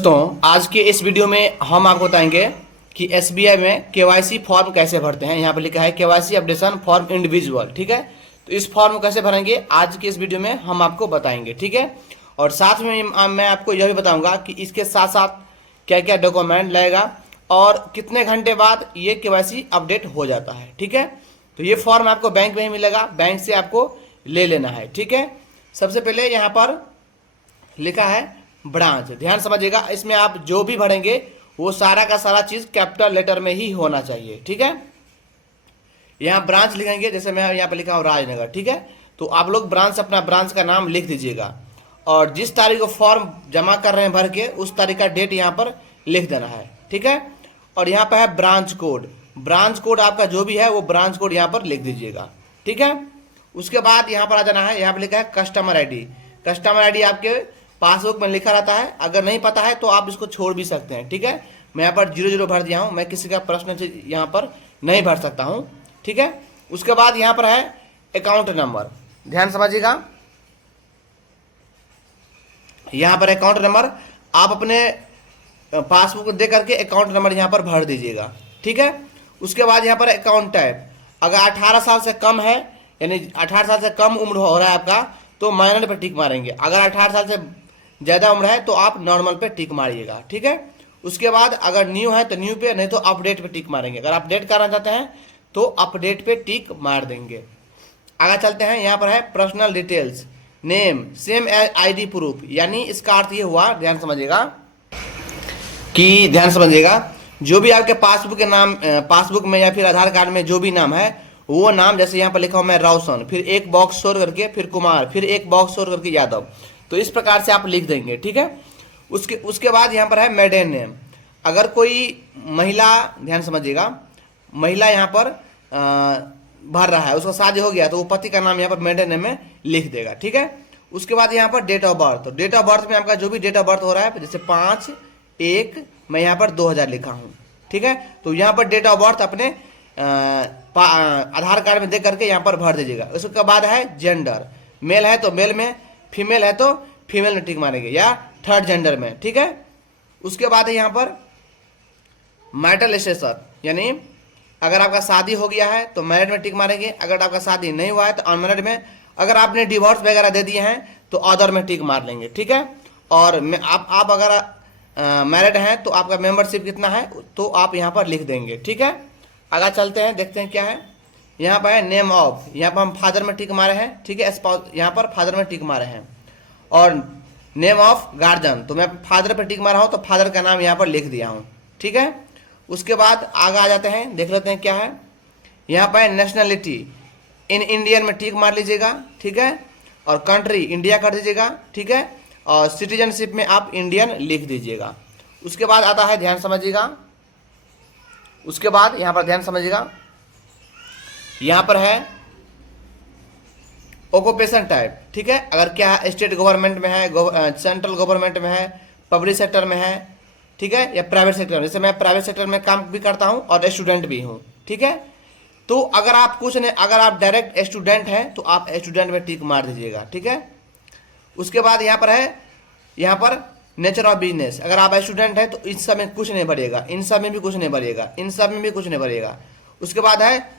दोस्तों, आज के इस वीडियो में हम आपको बताएंगे कि एसबीआई में केवाईसी फॉर्म कैसे भरते हैं। यहाँ पर लिखा है केवाईसी अपडेशन फॉर्म इंडिविजुअल। ठीक है, तो इस फॉर्म को कैसे भरेंगे आज के इस वीडियो में हम आपको बताएंगे। ठीक है, और साथ में मैं आपको यह भी बताऊंगा कि इसके साथ साथ क्या क्या डॉक्यूमेंट लगेगा और कितने घंटे बाद ये केवाईसी अपडेट हो जाता है। ठीक है, तो ये फॉर्म आपको बैंक में ही मिलेगा, बैंक से आपको ले लेना है। ठीक है, सबसे पहले यहाँ पर लिखा है ब्रांच, ध्यान समझिएगा। इसमें आप जो भी भरेंगे वो सारा का सारा चीज कैपिटल लेटर में ही होना चाहिए। ठीक है, यहाँ ब्रांच लिखेंगे, जैसे मैं यहाँ पे लिखा हूँ राजनगर। ठीक है, तो आप लोग ब्रांच अपना ब्रांच का नाम लिख दीजिएगा और जिस तारीख को फॉर्म जमा कर रहे हैं भर के उस तारीख का डेट यहाँ पर लिख देना है। ठीक है, और यहाँ पर है ब्रांच कोड, ब्रांच कोड आपका जो भी है वो ब्रांच कोड यहाँ पर लिख दीजिएगा। ठीक है, उसके बाद यहाँ पर आ जाना है, यहाँ पर लिखा है कस्टमर आईडी। कस्टमर आईडी आपके पासबुक में लिखा रहता है, अगर नहीं पता है तो आप इसको छोड़ भी सकते हैं। ठीक है, मैं यहाँ पर 00 भर दिया हूँ, मैं किसी का प्रश्न यहाँ पर नहीं भर सकता हूँ। ठीक है, उसके बाद यहाँ पर है अकाउंट नंबर, ध्यान समझिएगा। यहाँ पर अकाउंट नंबर आप अपने पासबुक में दे करके अकाउंट नंबर यहाँ पर भर दीजिएगा। ठीक है, उसके बाद यहाँ पर अकाउंट टाइप, अगर 18 साल से कम है यानी 18 साल से कम उम्र हो रहा है आपका तो माइनर पे टिक मारेंगे, अगर 18 साल से ज़्यादा उम्र है तो आप नॉर्मल पे टिक मारिएगा। ठीक है, उसके बाद अगर न्यू है तो न्यू पे, नहीं तो अपडेट पे टिक मारेंगे। अगर अपडेट करना चाहते हैं तो अपडेट पे टिक मार देंगे। आगे चलते हैं, यहाँ पर है personal details, name same ID proof, यानी इसका अर्थ ये हुआ, ध्यान समझिएगा जो भी आपके पासबुक के नाम पासबुक में या फिर आधार कार्ड में जो भी नाम है वो नाम, जैसे यहाँ पर लिखा हूँ मैं रोशन, फिर एक बॉक्स छोड़ करके फिर कुमार, फिर एक बॉक्स छोड़ करके यादव, तो इस प्रकार से आप लिख देंगे। ठीक है, उसके बाद यहाँ पर है मेडन नेम, अगर कोई महिला, ध्यान समझिएगा, महिला यहाँ पर भर रहा है, उसका शादी हो गया तो वो पति का नाम यहाँ पर मेडन नेम में लिख देगा। ठीक है, उसके बाद यहाँ पर डेट ऑफ बर्थ, तो डेट ऑफ बर्थ में आपका जो भी डेट ऑफ बर्थ हो रहा है, जैसे 5/1 मैं यहाँ पर 2000 लिखा हूँ। ठीक है, तो यहाँ पर डेट ऑफ बर्थ अपने आधार कार्ड में दे करके यहाँ पर भर दीजिएगा। उसके बाद है जेंडर, मेल है तो मेल में, फीमेल है तो फीमेल में टिक मारेंगे या थर्ड जेंडर में। ठीक है, उसके बाद है यहाँ पर मैरिटल स्टेटस, यानी अगर आपका शादी हो गया है तो मैरिड में टिक मारेंगे, अगर आपका शादी नहीं हुआ है तो अनमैरिड में, अगर आपने डिवोर्स वगैरह दे दिए हैं तो अदर में टिक मार लेंगे। ठीक है, और आप अगर मैरिड हैं तो आपका मेंबरशिप कितना है तो आप यहाँ पर लिख देंगे। ठीक है, आगे चलते हैं, देखते हैं क्या है। यहाँ पर है नेम ऑफ, यहाँ पर हम फादर में टिक मारे हैं। ठीक है, स्पाउस यहाँ पर फादर में टिक मारे हैं, और नेम ऑफ गार्जियन, तो मैं फादर पर टिक मारा हूँ तो फादर का नाम यहाँ पर लिख दिया हूँ। ठीक है, उसके बाद आगे आ जाते हैं, देख लेते हैं क्या है। यहाँ पर है नेशनलिटी, इन इंडियन में टिक मार लीजिएगा। ठीक है, और कंट्री इंडिया कर दीजिएगा। ठीक है, और सिटीजनशिप में आप इंडियन लिख दीजिएगा। उसके बाद आता है, ध्यान समझिएगा, उसके बाद यहाँ पर ध्यान समझिएगा, यहाँ पर है ऑक्यूपेशन टाइप। ठीक है, अगर क्या है, स्टेट गवर्नमेंट में है, सेंट्रल गवर्नमेंट में है, पब्लिक सेक्टर में है, ठीक है, या प्राइवेट सेक्टर में, जैसे मैं प्राइवेट सेक्टर में काम भी करता हूँ और स्टूडेंट भी हूँ। ठीक है, तो अगर आप कुछ नहीं, अगर आप डायरेक्ट स्टूडेंट हैं तो आप स्टूडेंट में टिक मार दीजिएगा। ठीक है, उसके बाद यहाँ पर है, यहाँ पर नेचर ऑफ बिजनेस, अगर आप स्टूडेंट हैं तो इन सब में कुछ नहीं भरिएगा, इन सब में भी कुछ नहीं भरिएगा, इन सब में भी कुछ नहीं भरिएगा। उसके बाद है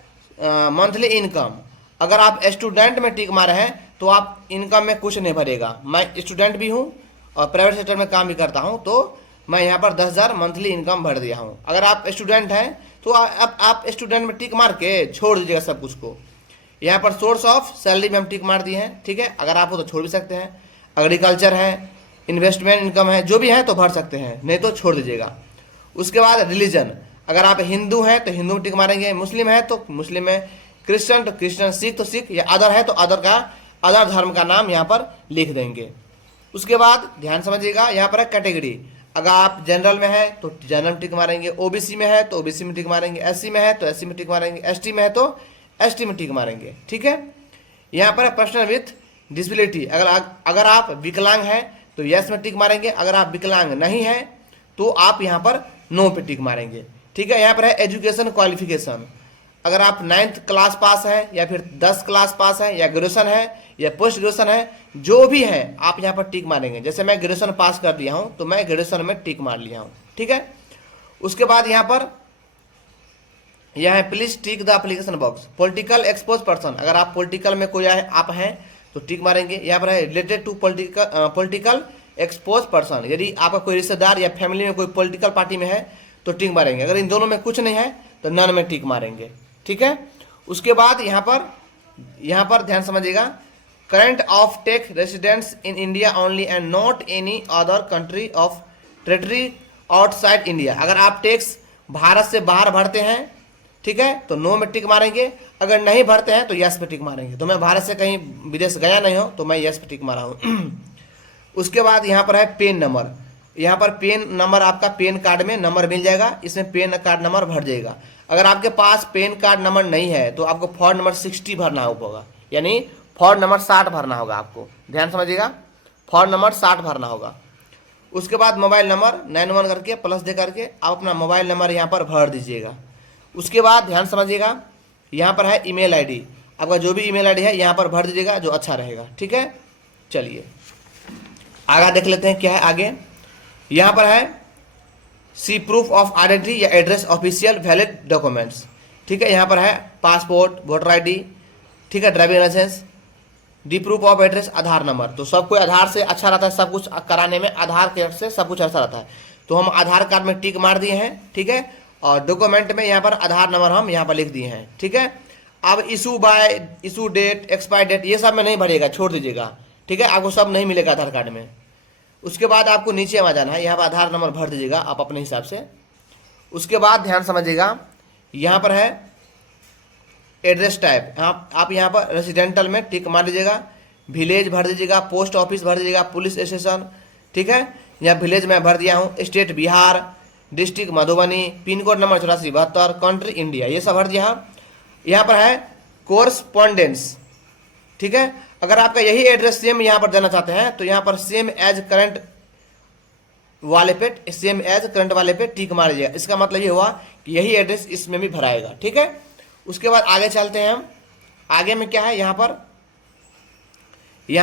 मंथली इनकम, अगर आप स्टूडेंट में टिक मारे हैं तो आप इनकम में कुछ नहीं भरिएगा। मैं स्टूडेंट भी हूँ और प्राइवेट सेक्टर में काम भी करता हूँ तो मैं यहाँ पर 10,000 मंथली इनकम भर दिया हूँ। अगर आप स्टूडेंट हैं तो आप स्टूडेंट में टिक मार के छोड़ दीजिएगा सब कुछ को। यहाँ पर सोर्स ऑफ सैलरी में हम टिक मार दिए हैं। ठीक है, अगर आप हो तो छोड़ भी सकते हैं, एग्रीकल्चर है, इन्वेस्टमेंट इनकम है, जो भी है तो भर सकते हैं, नहीं तो छोड़ दीजिएगा। उसके बाद रिलीजन, अगर आप हिंदू हैं तो हिंदू में टिक मारेंगे, मुस्लिम है तो मुस्लिम में, क्रिश्चियन तो क्रिश्चियन, सिख तो सिख, या अदर है तो अदर धर्म का नाम यहाँ पर लिख देंगे। उसके बाद ध्यान समझिएगा, यहाँ पर है कैटेगरी, अगर आप जनरल में है तो जनरल में टिक मारेंगे, ओबीसी में है तो ओबीसी में टिक मारेंगे, एससी में है तो एससी में टिक मारेंगे, एसटी में है तो एसटी में टिक मारेंगे। ठीक है, यहाँ पर है पर्सन विथ डिसेबिलिटी, अगर आप विकलांग हैं तो यस में टिक मारेंगे, अगर आप विकलांग नहीं हैं तो आप यहाँ पर नो पे टिक मारेंगे। ठीक है, यहाँ पर है एजुकेशन क्वालिफिकेशन, अगर आप 9th क्लास पास है या फिर 10 क्लास पास है या ग्रेजुएशन है या पोस्ट ग्रेजुएशन है, जो भी है आप यहाँ पर टिक मारेंगे। जैसे मैं ग्रेजुएशन पास कर दिया हूँ तो मैं ग्रेजुएशन में टिक मार लिया हूँ, ठीक है। उसके बाद यहाँ पर यह है please tick the application box political exposed person. अगर आप पॉलिटिकल में कोई आप हैं तो टिक मारेंगे। यहाँ पर है related to political exposed person, यदि आपका कोई रिश्तेदार या फैमिली में कोई पॉलिटिकल पार्टी में है तो टिक मारेंगे। अगर इन दोनों में कुछ नहीं है तो नन में टिक मारेंगे, ठीक है। उसके बाद यहाँ पर ध्यान समझिएगा, current of tax residents in India only and not any other country of territory outside India. अगर आप टैक्स भारत से बाहर भरते हैं, ठीक है, तो नो में टिक मारेंगे। अगर नहीं भरते हैं तो यस पे टिक मारेंगे। तो मैं भारत से कहीं विदेश गया नहीं हूं तो मैं यस पे टिक मारा हूं। उसके बाद यहाँ पर है पेन नंबर। यहाँ पर पेन नंबर आपका पेन कार्ड में नंबर मिल जाएगा, इसमें पेन कार्ड नंबर भर जाएगा। अगर आपके पास पेन कार्ड नंबर नहीं है तो आपको फॉर्म नंबर 60 भरना होगा, यानी फॉर्म नंबर 60 भरना होगा आपको। ध्यान समझिएगा, फॉर्म नंबर 60 भरना होगा। उसके बाद मोबाइल नंबर 91 करके प्लस दे करके आप अपना मोबाइल नंबर यहाँ पर भर दीजिएगा। उसके बाद ध्यान समझिएगा, यहाँ पर है ईमेल आईडी। आपका जो भी ईमेल आईडी है यहाँ पर भर दीजिएगा, जो अच्छा रहेगा, ठीक है। चलिए आगे देख लेते हैं क्या है आगे। यहाँ पर है सी प्रूफ ऑफ आइडेंटिटी या एड्रेस ऑफिशियल वैलिड डॉक्यूमेंट्स, ठीक है। यहाँ पर है पासपोर्ट, वोटर आईडी, ठीक है, driving licence, the proof of address, Aadhaar number. तो सब कोई आधार से अच्छा रहता है, सब कुछ कराने में आधार कार्ड से सब कुछ अच्छा रहता है। तो हम आधार कार्ड में टिक मार दिए हैं, ठीक है। और डॉक्यूमेंट में यहाँ पर आधार नंबर हम यहाँ पर लिख दिए हैं, ठीक है। अब issue by, issue date, expire date, ये सब में नहीं भरिएगा, छोड़ दीजिएगा, ठीक है। आपको सब नहीं मिलेगा आधार कार्ड में। उसके बाद आपको नीचे आ जाना है, यहाँ पर आधार नंबर भर दीजिएगा आप अपने हिसाब से। उसके बाद ध्यान समझिएगा, यहाँ पर है एड्रेस टाइप, आप यहाँ पर रेसिडेंटल में टिक मार दीजिएगा, विलेज भर दीजिएगा, पोस्ट ऑफिस भर दीजिएगा, पुलिस स्टेशन, ठीक है। यहाँ विलेज में भर दिया हूँ, state Bihar, district Madhubani, pin code number 8472, country India, ये सब भर दिया। यहाँ पर है कोरस्पॉन्डेंस, ठीक है। अगर आपका यही एड्रेस सेम यहाँ पर देना चाहते हैं तो यहाँ पर सेम एज करंट वाले पे टिक मार दीजिएगा। इसका मतलब ये हुआ कि यही एड्रेस इसमें भी भराएगा, ठीक है। उसके बाद आगे चलते हैं हम। आगे में क्या है, यहाँ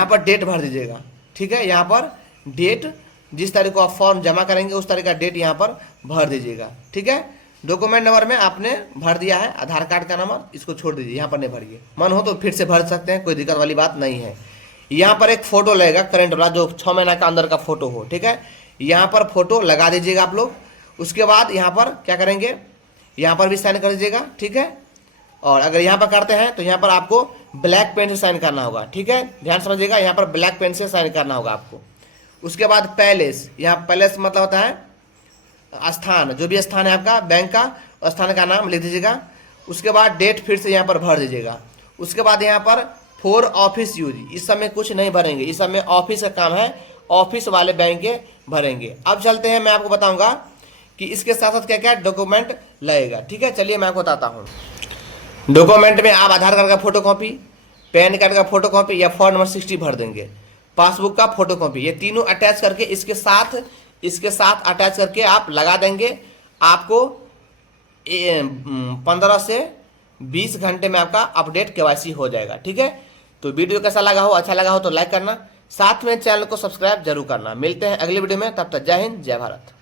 पर डेट भर दीजिएगा, ठीक है। यहाँ पर डेट, जिस तारीख को आप फॉर्म जमा करेंगे उस तारीख का डेट यहाँ पर भर दीजिएगा, ठीक है। डॉक्यूमेंट नंबर में आपने भर दिया है आधार कार्ड का नंबर, इसको छोड़ दीजिए, यहाँ पर नहीं भरिए। मन हो तो फिर से भर सकते हैं, कोई दिक्कत वाली बात नहीं है। यहाँ पर एक फोटो लगेगा करंट वाला, जो 6 महीना का अंदर का फोटो हो, ठीक है। यहाँ पर फोटो लगा दीजिएगा आप लोग। उसके बाद यहाँ पर क्या करेंगे, यहाँ पर भी साइन कर दीजिएगा, ठीक है। और अगर यहाँ पर करते हैं तो यहाँ पर आपको ब्लैक पेन से साइन करना होगा, ठीक है। ध्यान समझिएगा, यहाँ पर ब्लैक पेन से साइन करना होगा आपको। उसके बाद पैलेस, यहाँ पैलेस मतलब होता है स्थान, जो भी स्थान है आपका बैंक का स्थान का नाम लिख दीजिएगा। उसके बाद डेट फिर से यहाँ पर भर दीजिएगा। उसके बाद यहाँ पर फॉर ऑफिस यूज, इस समय कुछ नहीं भरेंगे, इस समय ऑफिस का काम है, ऑफिस वाले बैंक के भरेंगे। अब चलते हैं, मैं आपको बताऊंगा कि इसके साथ साथ क्या क्या डॉक्यूमेंट लगेगा, ठीक है। चलिए मैं आपको बताता हूँ। डॉक्यूमेंट में आप आधार कार्ड का फोटो कॉपी, पैन कार्ड का फोटो कॉपी या फॉर्म नंबर 60 भर देंगे, पासबुक का फोटो कॉपी, ये तीनों अटैच करके इसके साथ अटैच करके आप लगा देंगे। आपको 15 से 20 घंटे में आपका अपडेट केवाईसी हो जाएगा, ठीक है। तो वीडियो कैसा लगा हो, अच्छा लगा हो तो लाइक करना, साथ में चैनल को सब्सक्राइब जरूर करना। मिलते हैं अगली वीडियो में, तब तक जय हिंद, जय भारत।